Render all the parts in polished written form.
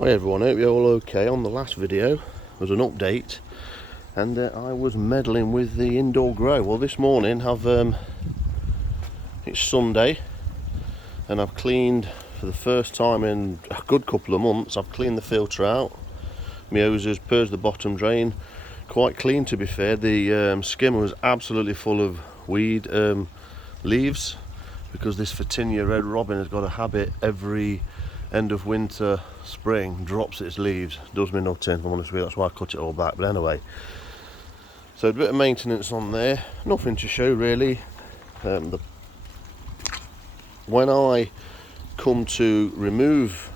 Hi everyone, hope you're all okay. On the last video was an update, and I was meddling with the indoor grow. Well, this morning it's Sunday, and I've cleaned for the first time in a good couple of months. I've cleaned the filter out. My hoses purged the bottom drain, quite clean to be fair. The skimmer was absolutely full of weed leaves, because this Virginia red robin has got a habit every end of winter, spring, drops its leaves. Does me nothing, if I'm honest with you. That's why I cut it all back. But anyway, so a bit of maintenance on there, nothing to show really. When I come to remove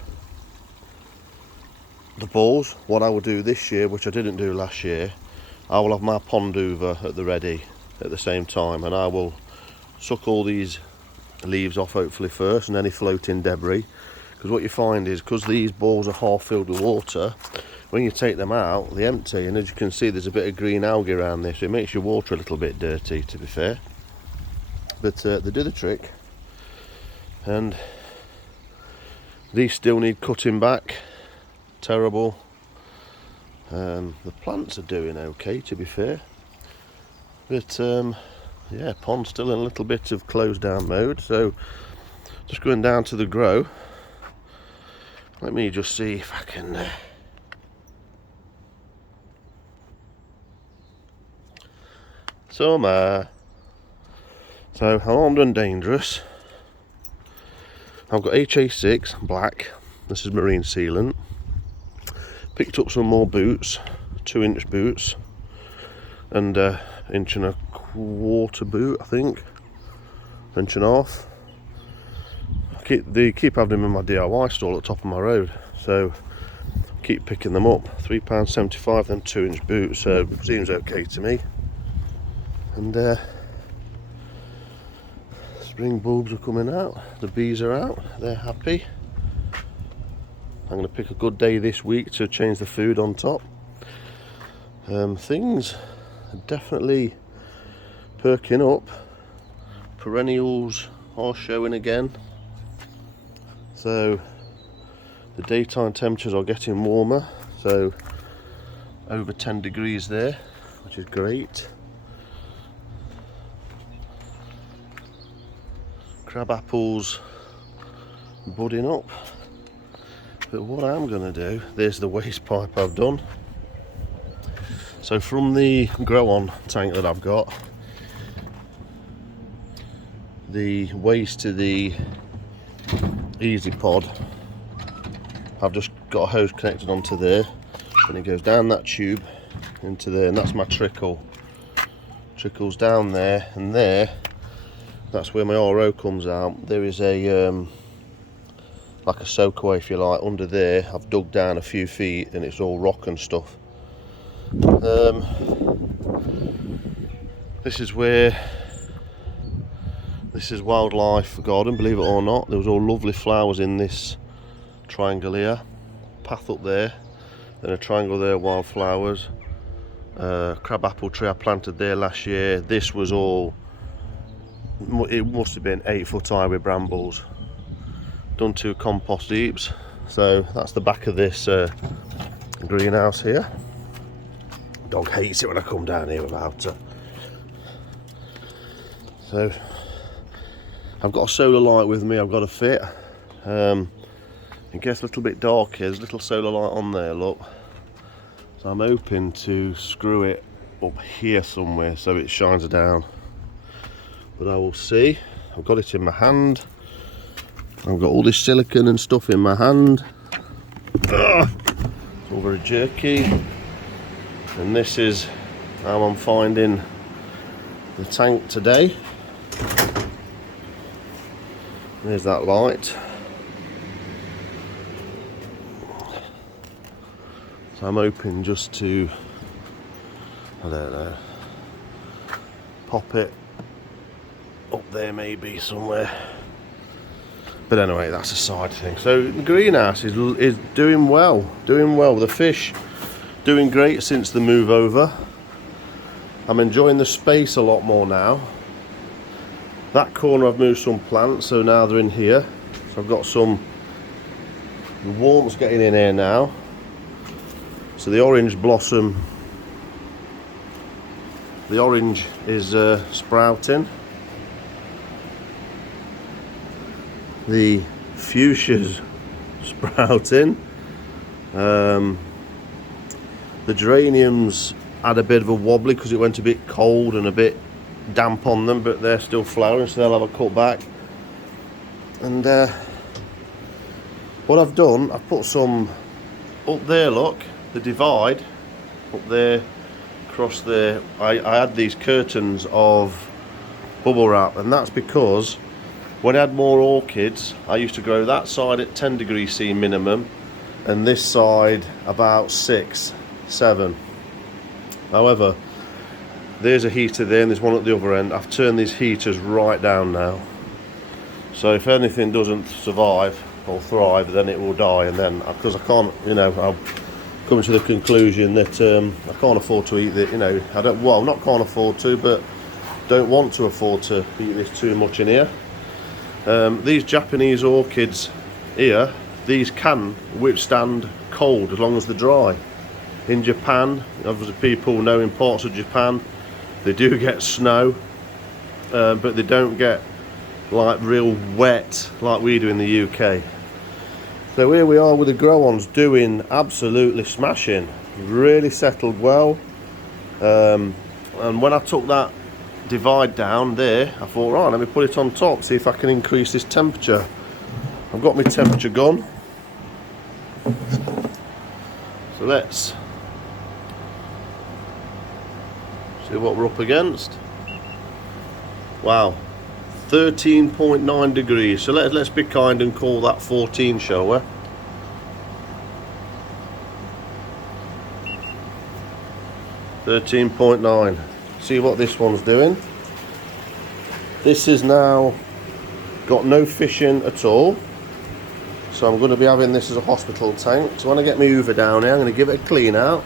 the balls, what I will do this year, which I didn't do last year, I will have my pond hoover at the ready at the same time, and I will suck all these leaves off hopefully first, and any floating debris. Because what you find is, because these balls are half filled with water, when you take them out, they empty, and as you can see there's a bit of green algae around this, so it makes your water a little bit dirty, to be fair. But they do the trick, and these still need cutting back. Terrible. The plants are doing okay, to be fair, but yeah, pond's still in a little bit of closed down mode. So just going down to the grow. Let me just see if I can so armed and dangerous. I've got HA6 black, this is marine sealant. Picked up some more boots, 2-inch boots, and 1.25 boot, I think, 1.5 inch. They keep having them in my DIY stall at the top of my road, so keep picking them up. £3.75 them 2-inch boots, so seems okay to me. And spring bulbs are coming out, the bees are out, they're happy. I'm going to pick a good day this week to change the food on top. Things are definitely perking up. Perennials are showing again. So the daytime temperatures are getting warmer, so over 10 degrees there, which is great. Crab apples budding up. But what I'm going to do, there's the waste pipe I've done. So from the grow on tank that I've got, the waste to the easy pod, I've just got a hose connected onto there, and it goes down that tube into there, and that's my trickles down there, and there, that's where my RO comes out. There is a like a soakaway, if you like, under there. I've dug down a few feet and it's all rock and stuff. This is wildlife garden, believe it or not. There was all lovely flowers in this triangle here. Path up there, then a triangle there, wildflowers. Crab apple tree I planted there last year. This was all, it must have been 8 foot high with brambles. Done 2 compost heaps. So that's the back of this greenhouse here. Dog hates it when I come down here without her. So I've got a solar light with me, I've got to fit. It gets a little bit dark here, there's a little solar light on there, look. So I'm hoping to screw it up here somewhere so it shines down. But I will see. I've got it in my hand. I've got all this silicone and stuff in my hand. Ugh. It's all very jerky. And this is how I'm finding the tank today. There's that light. So I'm hoping just to, I don't know, pop it up there maybe somewhere. But anyway, that's a side thing. So the greenhouse is doing well. The fish doing great since the move over. I'm enjoying the space a lot more now. That corner I've moved some plants, so now they're in here. So I've got some The warmth's getting in here now. So the orange blossom, the orange is sprouting. The fuchsia's sprouting. The geraniums had a bit of a wobbly because it went a bit cold and a bit damp on them, but they're still flowering, so they'll have a cut back. And what I've done, I've put some up there, look, the divide up there, across there. I had these curtains of bubble wrap, and that's because when I had more orchids, I used to grow that side at 10 degrees C minimum and this side about 6, 7. However, there's a heater there and there's one at the other end. I've turned these heaters right down now. So if anything doesn't survive or thrive, then it will die. And then, because I can't, you know, I'm coming to the conclusion that I can't afford to eat it, you know, I don't, well, not can't afford to, but don't want to afford to eat this too much in here. These Japanese orchids here, these can withstand cold as long as they're dry. In Japan, obviously people know in parts of Japan, they do get snow, but they don't get like real wet like we do in the UK. So here we are with the grow-ons doing absolutely smashing, really settled well. And when I took that divide down there, I thought, right, let me put it on top, see if I can increase this temperature. I've got my temperature gun, so let's see what we're up against. Wow, 13.9 degrees. So let's be kind and call that 14, shall we? $13.9. See what this one's doing. This is now got no fish in at all, so I'm going to be having this as a hospital tank. So when I get my hoover down here, I'm going to give it a clean out.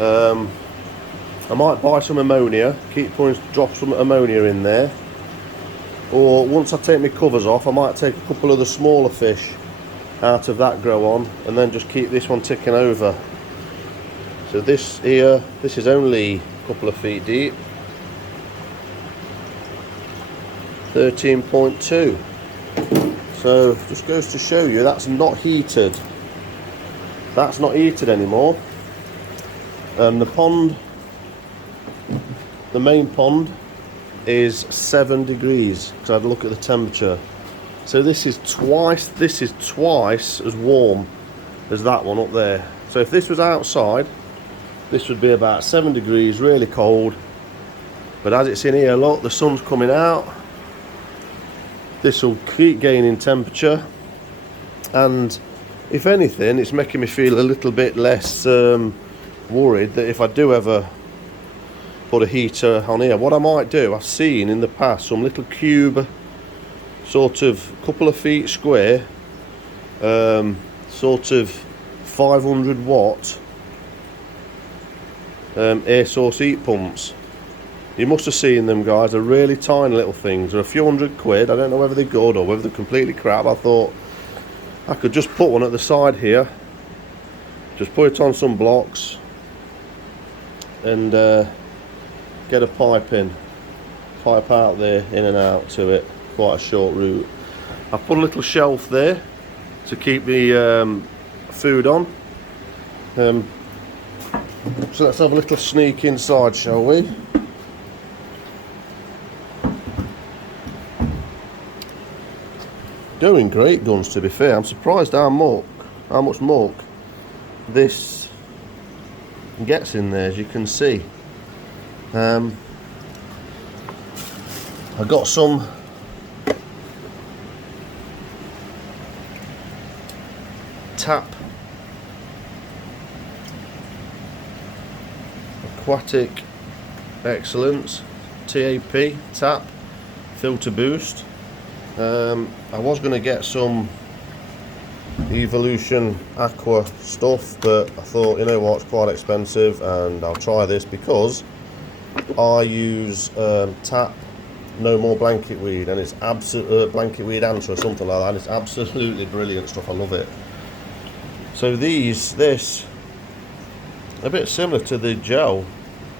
I might buy some ammonia, drop some ammonia in there, or once I take my covers off, I might take a couple of the smaller fish out of that grow on and then just keep this one ticking over. So this here, this is only a couple of feet deep. 13.2. So just goes to show you that's not heated. That's not heated anymore. The pond, the main pond, is 7 degrees. So I had a look at the temperature. So this is twice as warm as that one up there. So if this was outside, this would be about 7 degrees, really cold. But as it's in here, look, the sun's coming out. This will keep gaining temperature, and if anything, it's making me feel a little bit less worried that if I do ever put a heater on here, what I might do, I've seen in the past some little cube, sort of couple of feet square, sort of 500 watt air source heat pumps. You must have seen them, guys. They're really tiny little things. They're a few £100. I don't know whether they're good or whether they're completely crap. I thought I could just put one at the side here, just put it on some blocks and get a pipe out there, in and out to it. Quite a short route. I put a little shelf there to keep the food on. So let's have a little sneak inside, shall we? Doing great guns, to be fair. I'm surprised how much milk this gets in there, as you can see. I got some tap aquatic excellence TAP tap filter boost. I was going to get some Evolution Aqua stuff, but I thought, you know what, it's quite expensive and I'll try this because I use tap No More Blanket Weed, and it's absolute blanket weed answer or something like that. It's absolutely brilliant stuff. I love it. So this, a bit similar to the gel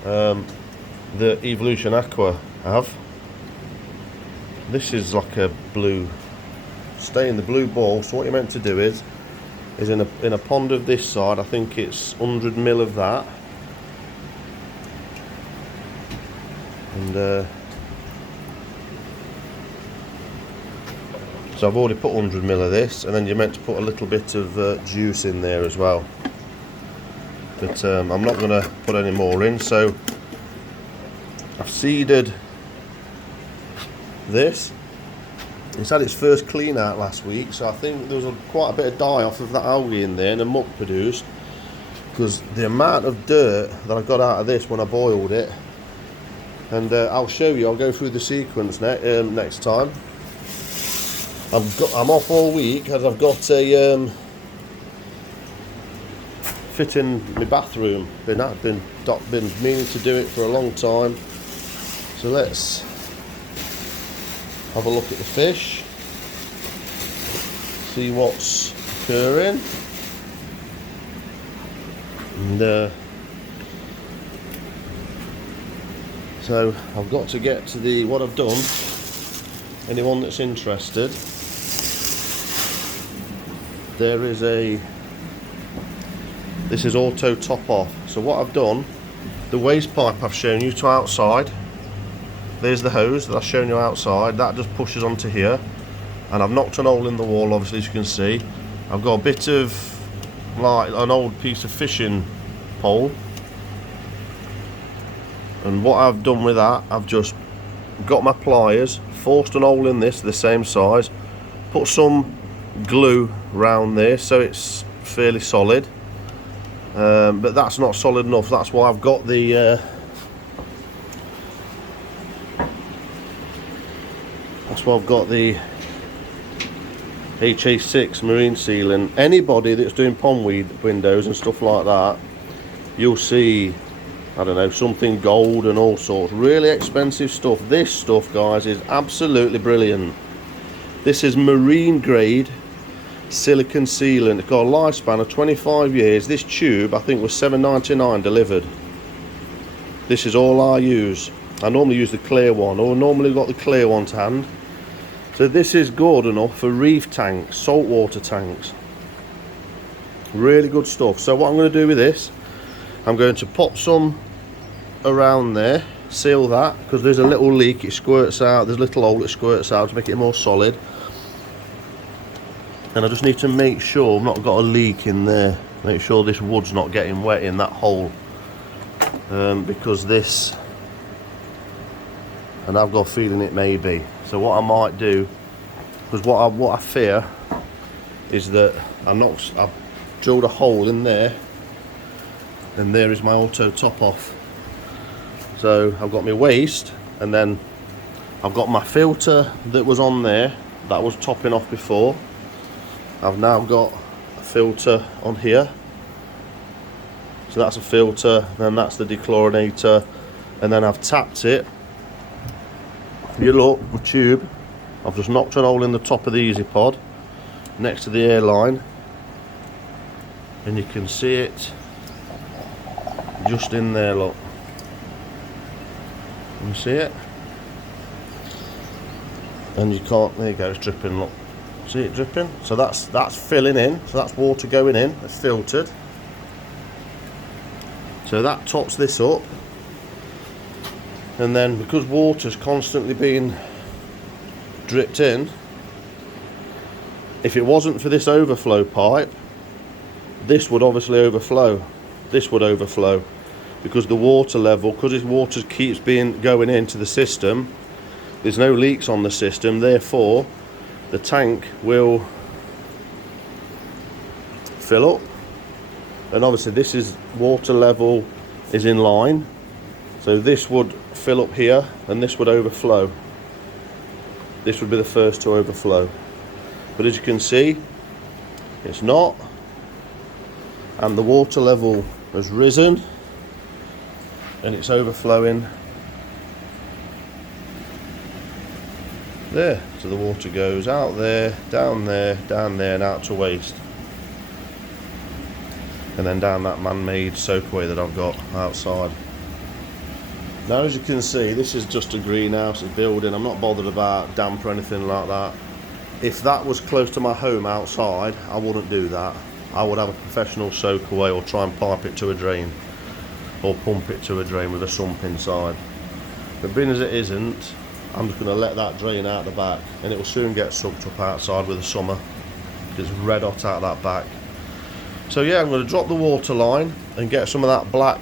that Evolution Aqua have. This is like a blue, stay in the blue ball. So what you're meant to do is in a pond of this side, I think it's 100 ml of that, and so I've already put 100 ml of this, and then you're meant to put a little bit of juice in there as well. But I'm not going to put any more in. So I've seeded this. It's had its first clean out last week, so I think there was quite a bit of die off of that algae in there and the muck produced, because the amount of dirt that I got out of this when I boiled it, and I'll show you, I'll go through the sequence next time. I'm off all week as I've got a fit in my bathroom. Been meaning to do it for a long time. So let's have a look at the fish, see what's occurring, and so I've got to get to what I've done. Anyone that's interested, there is this is auto top off. So what I've done, the waste pipe I've shown you to outside, there's the hose that I've shown you outside, that just pushes onto here, and I've knocked an hole in the wall, obviously, as you can see. I've got a bit of, like, an old piece of fishing pole, and what I've done with that, I've just got my pliers, forced an hole in this the same size, put some glue round there so it's fairly solid, but that's not solid enough. That's why I've got the HA6 marine sealant. Anybody that's doing pond windows and stuff like that, you'll see, I don't know, something gold and all sorts, really expensive stuff. This stuff, guys, is absolutely brilliant. This is marine grade silicon sealant. It's got a lifespan of 25 years. This tube, I think, was $7.99 delivered. This is all I use. I normally use the clear one, or normally got the clear one to hand. So this is good enough for reef tanks, saltwater tanks. Really good stuff. So what I'm going to do with this, I'm going to pop some around there, seal that, because there's a little leak, it squirts out, there's a little hole that squirts out to make it more solid. And I just need to make sure I've not got a leak in there, make sure this wood's not getting wet in that hole, because this, and I've got a feeling it may be. So what I might do, because what I fear is that I've drilled a hole in there, and there is my auto top off. So I've got my waste, and then I've got my filter that was on there that was topping off before. I've now got a filter on here, so that's a filter, then that's the dechlorinator, and then I've tapped it. If you look, the tube, I've just knocked a hole in the top of the Easy Pod next to the airline, and you can see it just in there, look. Can you see it? And you can't, there you go, it's dripping, look. See it dripping? So that's filling in, so that's water going in, it's filtered. So that tops this up. And then because water's constantly being dripped in, if it wasn't for this overflow pipe, this would obviously overflow. This would overflow because the water level, because this water keeps going into the system, there's no leaks on the system, therefore the tank will fill up. And obviously this is water level is in line, so this would fill up here and this would overflow. This would be the first to overflow, but as you can see, it's not, and the water level has risen and it's overflowing there. So the water goes out there, down there, and out to waste. and then down that man-made soakaway that I've got outside. Now, as you can see, this is just a greenhouse, a building. I'm not bothered about damp or anything like that. If that was close to my home outside, I wouldn't do that. I would have a professional soakaway or try and pipe it to a drain or pump it to a drain with a sump inside. But being as it isn't, I'm just going to let that drain out the back, and it will soon get sucked up outside with the summer. It's red hot out that back. So yeah, I'm going to drop the water line and get some of that black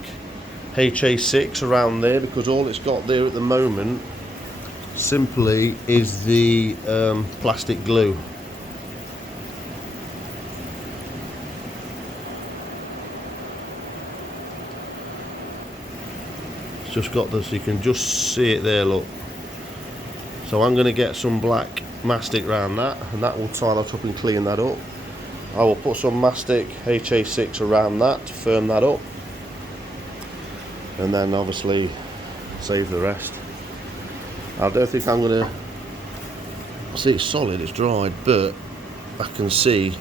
HA6 around there, because all it's got there at the moment simply is the plastic glue. It's just got this, you can just see it there, look. So I'm going to get some black mastic around that, and that will tie that up and clean that up. I will put some mastic HA6 around that to firm that up, and then obviously save the rest. I don't think I'm going to see it's solid, it's dried, but I can see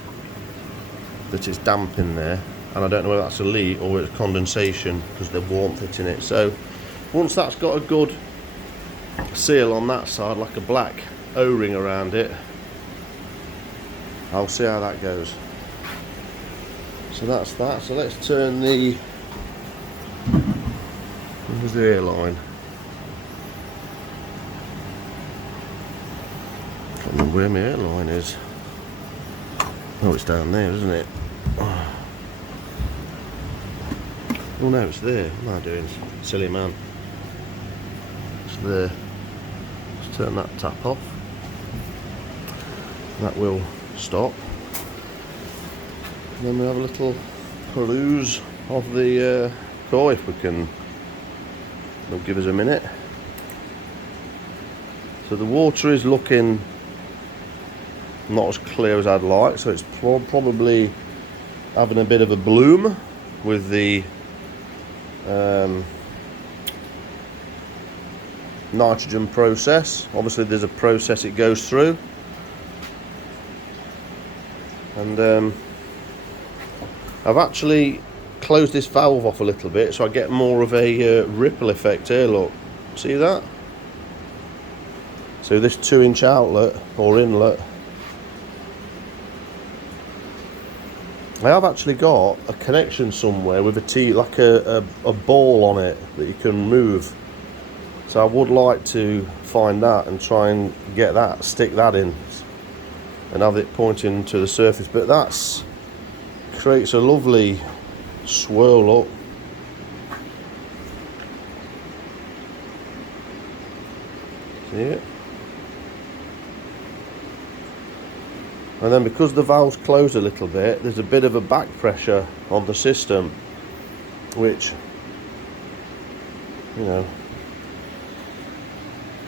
that it's damp in there, and I don't know whether that's a leak or it's condensation because the warmth that's in it. So once that's got a good seal on that side, like a black O-ring around it, I'll see how that goes. So that's that. So let's turn the, where's the airline? I can't remember where my airline is. Oh, it's down there, isn't it? Oh no, it's there. What am I doing? Silly man. It's there. Let's turn that tap off. That will stop. And then we have a little peruse of the core if we can. They'll give us a minute. So the water is looking not as clear as I'd like, so it's probably having a bit of a bloom with the nitrogen process. Obviously there's a process it goes through, and I've actually closed this valve off a little bit so I get more of a ripple effect here, look, see that? So this 2-inch outlet or inlet, I have actually got a connection somewhere with a T, like a ball on it that you can move. So I would like to find that and try and get that, stick that in and have it pointing to the surface. But that's creates a lovely swirl up. See it? And then because the valve's closed a little bit, there's a bit of a back pressure on the system, which, you know,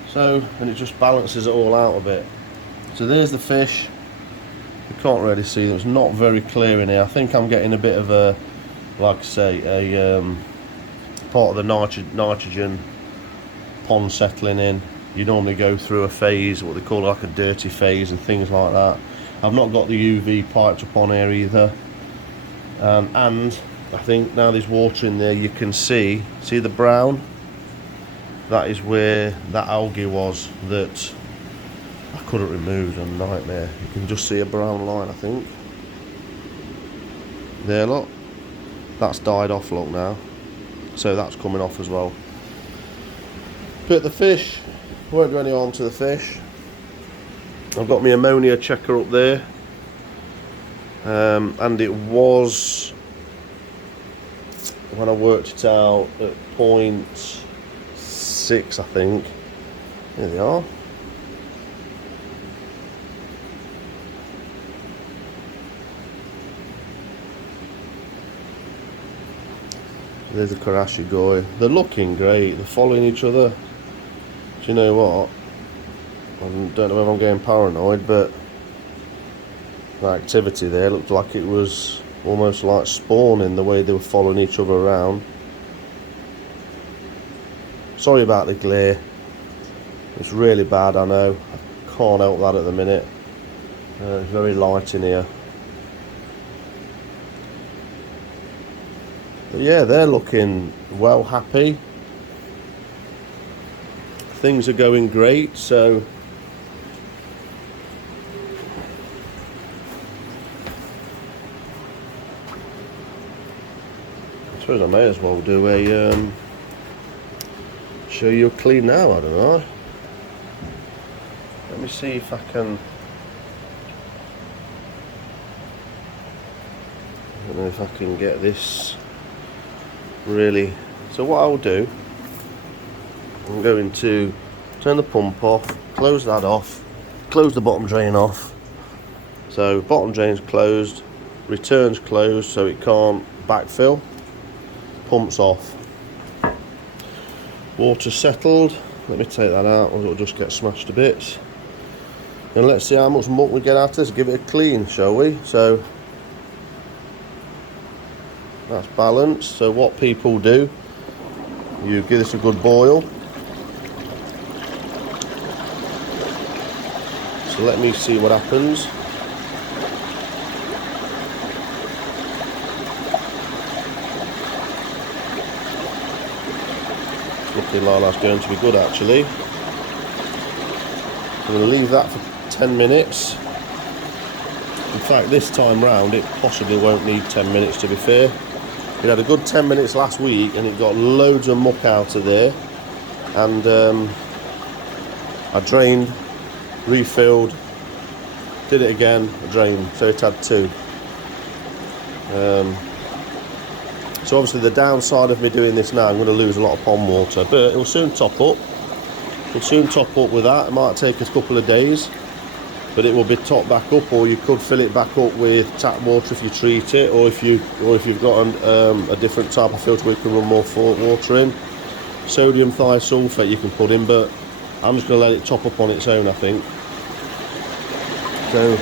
so, and it just balances it all out a bit. So there's the fish. You can't really see them, it's not very clear in here. I think I'm getting a bit of a, like I say, a part of the nitrogen pond settling in. You normally go through a phase, what they call like a dirty phase and things like that. I've not got the UV piped up on here either, and I think now there's water in there, you can see the brown, that is where that algae was that I couldn't remove, a nightmare. You can just see a brown line, I think there, look, that's died off, look now, so that's coming off as well. But the fish, won't do any harm to the fish. I've got my ammonia checker up there, and it was, when I worked it out, at 0.6, I think. There they are. There's the Karashi Goi. They're looking great, they're following each other. Do you know what? I don't know if I'm getting paranoid, but the activity there looked like it was almost like spawning, the way they were following each other around. Sorry about the glare, it's really bad, I know. I can't help that at the minute. It's very light in here. But yeah, they're looking well happy. Things are going great, so I suppose I may as well do a show you a clean now, I don't know. Let me see if I can. I don't know if I can get this really. So what I'll do, I'm going to turn the pump off, close that off, close the bottom drain off. So bottom drain's closed, return's closed so it can't backfill, pump's off. Water settled, let me take that out or it'll just get smashed to bits. And let's see how much muck we get out of this, give it a clean, shall we? So that's balanced. So what people do, you give this a good boil. So let me see what happens. It's looking like that's going to be good actually. I'm going to leave that for 10 minutes. In fact, this time round it possibly won't need 10 minutes to be fair. We had a good 10 minutes last week and it got loads of muck out of there, and I drained, refilled, did it again, drained, so it had two. So obviously the downside of me doing this now, I'm going to lose a lot of pond water, but it will soon top up. It'll soon top up with that. It might take us a couple of days, but it will be topped back up, or you could fill it back up with tap water if you treat it, or if you've got a different type of filter where you can run more water in. Sodium thiosulfate you can put in, but I'm just going to let it top up on its own, I think. So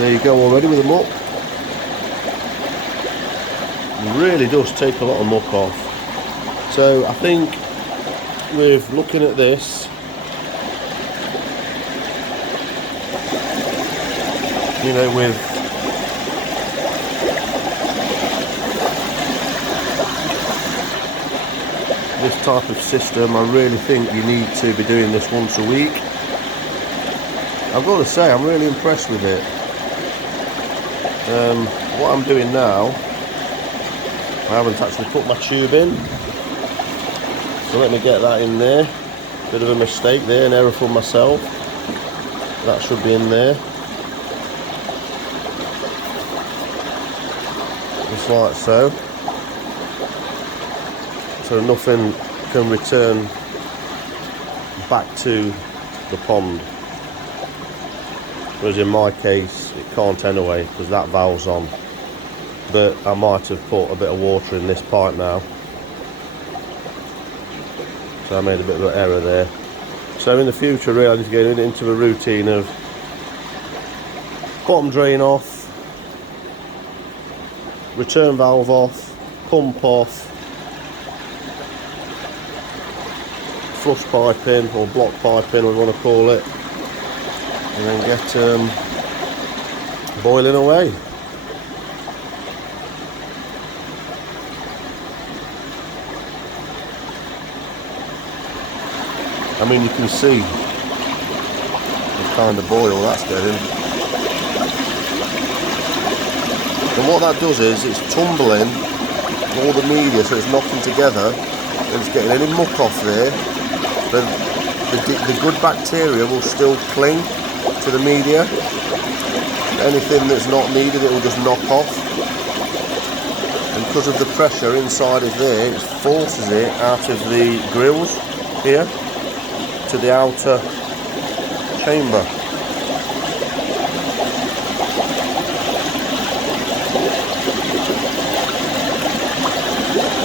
there you go already with the muck. It really does take a lot of muck off. So I think with looking at this, you know, with this type of system, I really think you need to be doing this once a week. I've got to say, I'm really impressed with it. What I'm doing now, I haven't actually put my tube in, so let me get that in there. Bit of a mistake there, an error from myself. That should be in there. Just like so. So nothing can return back to the pond. Whereas in my case, it can't anyway, because that valve's on. But I might have put a bit of water in this pipe now. So I made a bit of an error there. So in the future, really, I need to get into a routine of bottom drain off, return valve off, pump off, flush piping or block piping, whatever you want to call it, and then get boiling away. I mean, you can see the kind of boil that's getting. And what that does is it's tumbling all the media, so it's knocking together and it's getting any muck off there. The good bacteria will still cling to the media. Anything that's not needed, it will just knock off. And because of the pressure inside of there, it forces it out of the grills here to the outer chamber.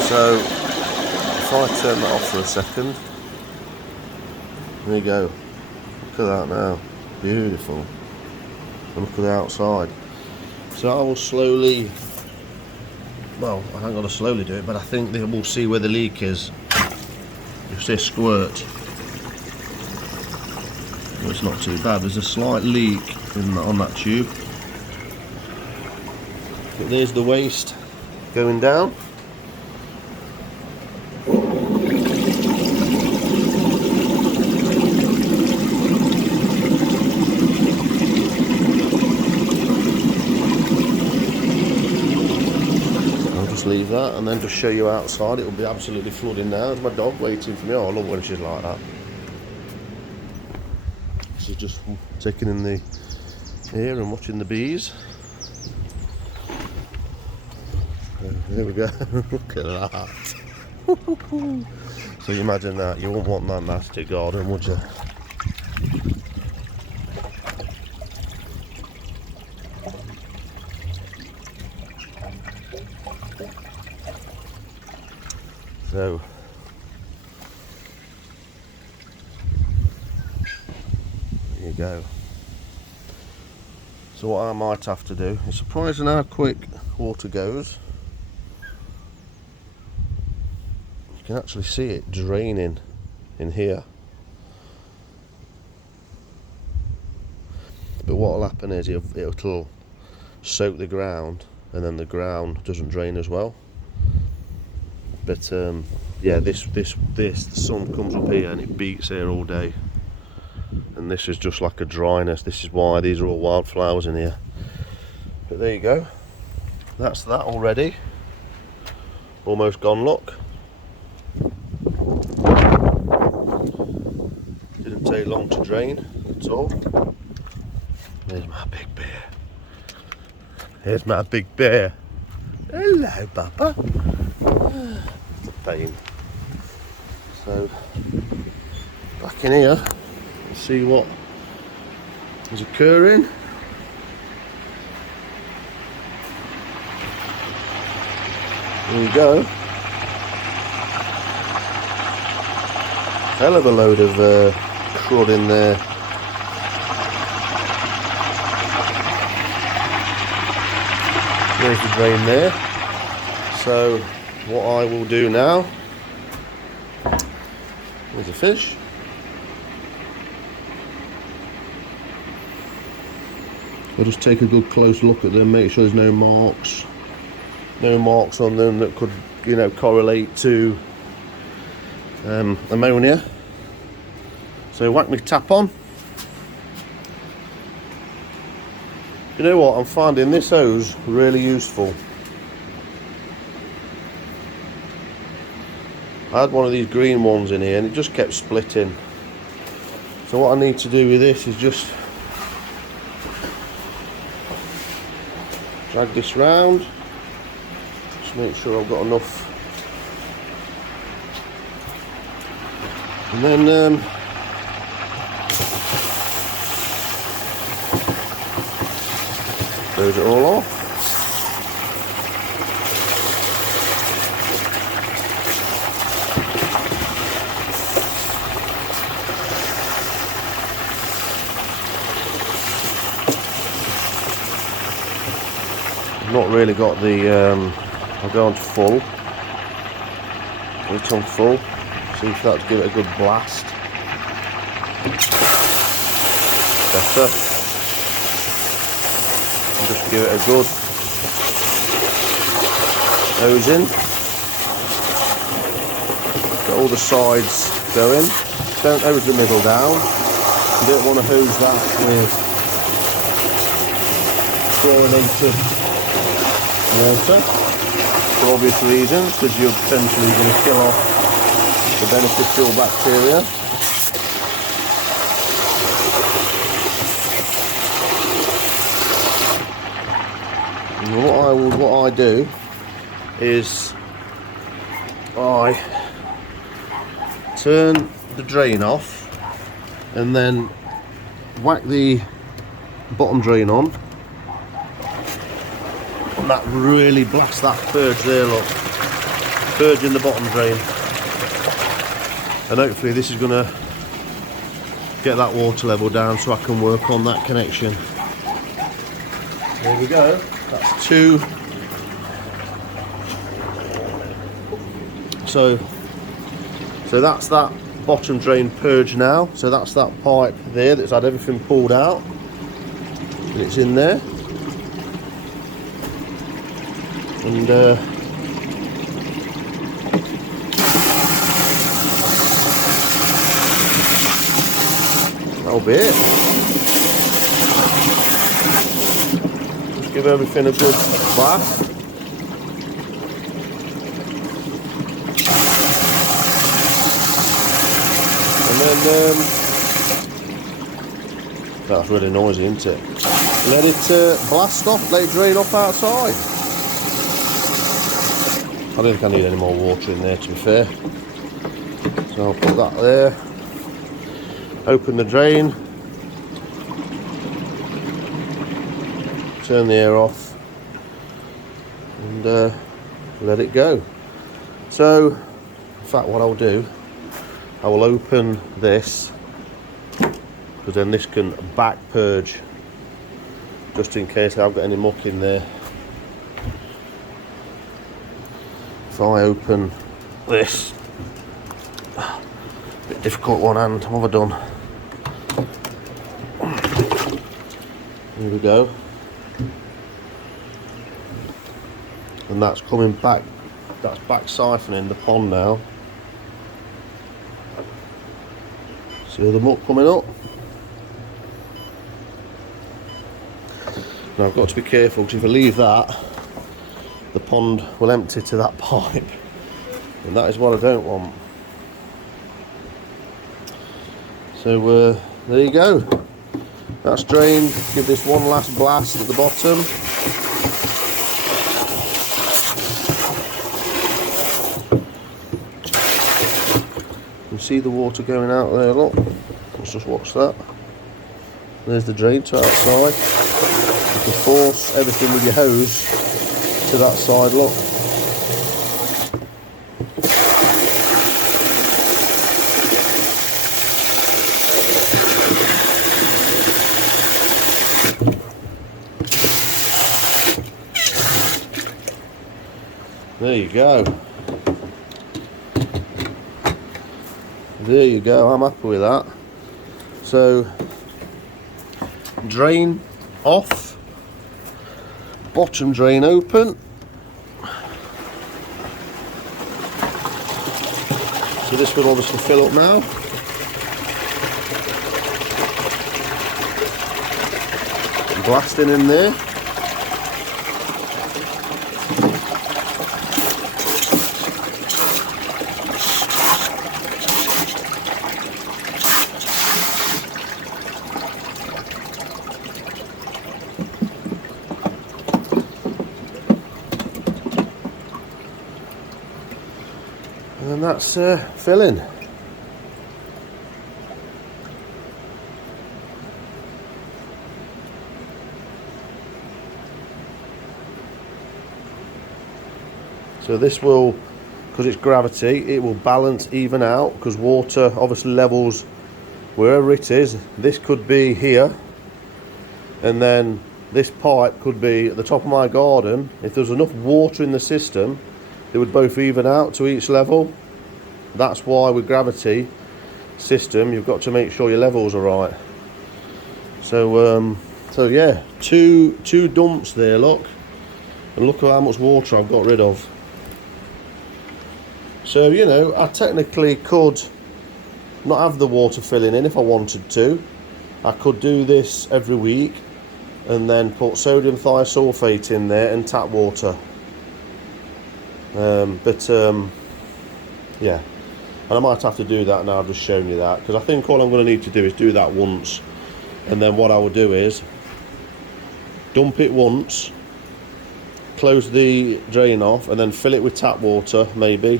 So if I turn that off for a second, there you go. Look at that now, beautiful. And look at the outside. So I will slowly, well, I haven't got to slowly do it, but I think that we'll see where the leak is. You see a squirt. Well, it's not too bad. There's a slight leak on that tube. But there's the waste. going down. Leave that and then just show you outside. It will be absolutely flooding now. There's my dog waiting for me. Oh, I love when she's like that. She's just taking in the air and watching the bees. There we go. Look at that. So you imagine that. You wouldn't want that nasty garden, would you? So there you go. So what I might have to do, it's surprising how quick water goes. You can actually see it draining in here. But what will happen is it'll soak the ground, and then the ground doesn't drain as well. But yeah, the sun comes up here and it beats here all day, and this is just like a dryness. This is why these are all wildflowers in here. But there you go, that's that already. Almost gone, look. Didn't take long to drain at all. There's my big bear. Here's my big bear. Hello, Papa. Pain. So back in here and see what is occurring. There you go. Hell of a load of crud in there. There's the drain there. So what I will do now, there's a fish. I'll just take a good close look at them, make sure there's no marks on them that could, you know, correlate to ammonia. So whack me tap on. You know what, I'm finding this hose really useful. I had one of these green ones in here and it just kept splitting. So what I need to do with this is just drag this round, just make sure I've got enough, and then close it all off. Not really got the I'll go on to full, put it on full, see if that'll give it a good blast. Better. And just give it a good hose in. Get all the sides going. Don't hose the middle down. You don't want to hose that with chlorinated water for obvious reasons, because you're potentially going to kill off the beneficial bacteria. And what I do is I turn the drain off and then whack the bottom drain on. That really blasts that purge there, look, purge in the bottom drain, and hopefully this is going to get that water level down so I can work on that connection. There we go, that's two. So that's that bottom drain purge now. So that's that pipe there that's had everything pulled out and it's in there. And that'll be it. Just give everything a good bath. And then, that's really noisy, isn't it? Let it blast off, let it drain off outside. I don't think I need any more water in there, to be fair. So I'll put that there. Open the drain. Turn the air off. And let it go. So, in fact, what I'll do, I will open this, because then this can back purge, just in case I've got any muck in there. If I open this, a bit difficult one hand, what have I done? Here we go. And that's coming back, that's back siphoning the pond now. See the muck coming up? Now I've got to be careful, because if I leave that, the pond will empty to that pipe, and that is what I don't want. So there you go, that's drained. Give this one last blast at the bottom. You see the water going out there, look. Let's just watch that. There's the drain to outside. You can force everything with your hose to that side, look. There you go. There you go, I'm happy with that. So, drain off, bottom drain open. So this will obviously fill up now. Blasting in there. And that's filling. So this will, because it's gravity, it will balance, even out, because water obviously levels wherever it is. This could be here, and then this pipe could be at the top of my garden. If there's enough water in the system, they would both even out to each level. That's why with gravity system, you've got to make sure your levels are right. So so yeah, two dumps there, look, and look at how much water I've got rid of. So, you know, I technically could not have the water filling in if I wanted to. I could do this every week and then put sodium thiosulfate in there and tap water. Yeah, and I might have to do that now. I've just shown you that, because I think all I'm going to need to do is do that once, and then what I will do is dump it once, close the drain off, and then fill it with tap water, maybe.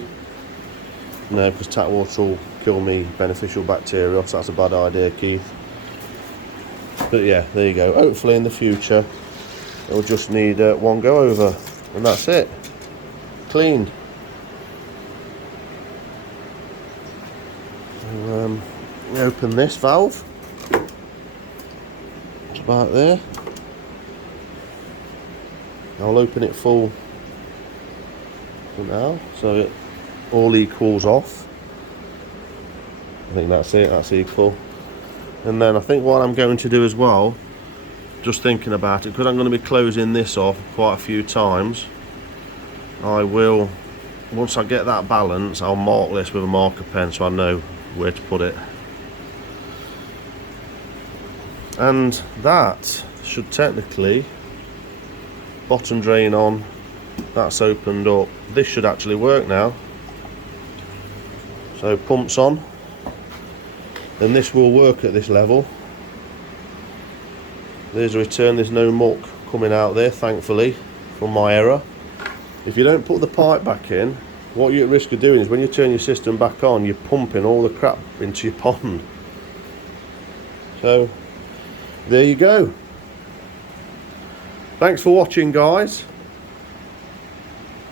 No, because tap water will kill me beneficial bacteria, so that's a bad idea, Keith. But yeah, there you go. Hopefully in the future it'll just need one go over, and that's it. Cleaned. So, open this valve. It's about there. I'll open it full for now, so it all equals off. I think that's it, that's equal. And then I think what I'm going to do as well, just thinking about it, because I'm going to be closing this off quite a few times, I will, once I get that balance, I'll mark this with a marker pen so I know where to put it. And that should technically, bottom drain on, that's opened up. This should actually work now. So pumps on, then this will work at this level. There's a return, there's no muck coming out there, thankfully, from my error. If you don't put the pipe back in, what you're at risk of doing is when you turn your system back on, you're pumping all the crap into your pond. So there you go. Thanks for watching, guys.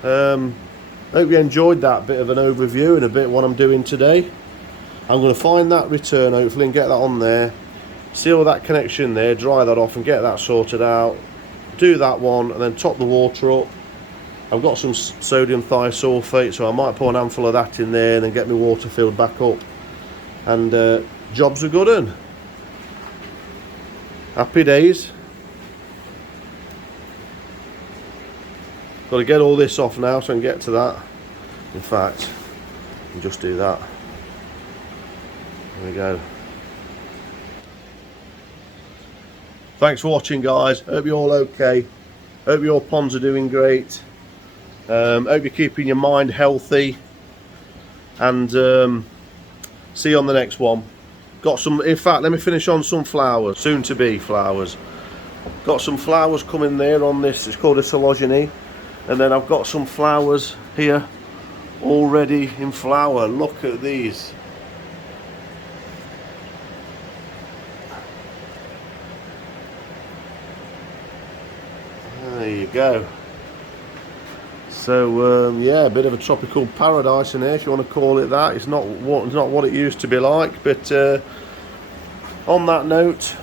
Hope you enjoyed that bit of an overview and a bit of what I'm doing today. I'm going to find that return hopefully and get that on there, seal that connection there, dry that off and get that sorted out, do that one and then top the water up. I've got some sodium thiosulfate, so I might pour an handful of that in there and then get my water filled back up, and jobs are good un. Happy days. Got to get all this off now so I can get to that. In fact, I can just do that. There we go. Thanks for watching, guys. Hope you're all okay. Hope your ponds are doing great. Hope you're keeping your mind healthy. And see you on the next one. Got some, in fact, let me finish on some flowers. Soon to be flowers. Got some flowers coming there on this. It's called a coleogyny. And then I've got some flowers here already in flower. Look at these. There you go. So yeah, a bit of a tropical paradise in here, if you want to call it that. It's not what it used to be like, but on that note,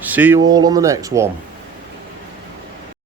see you all on the next one.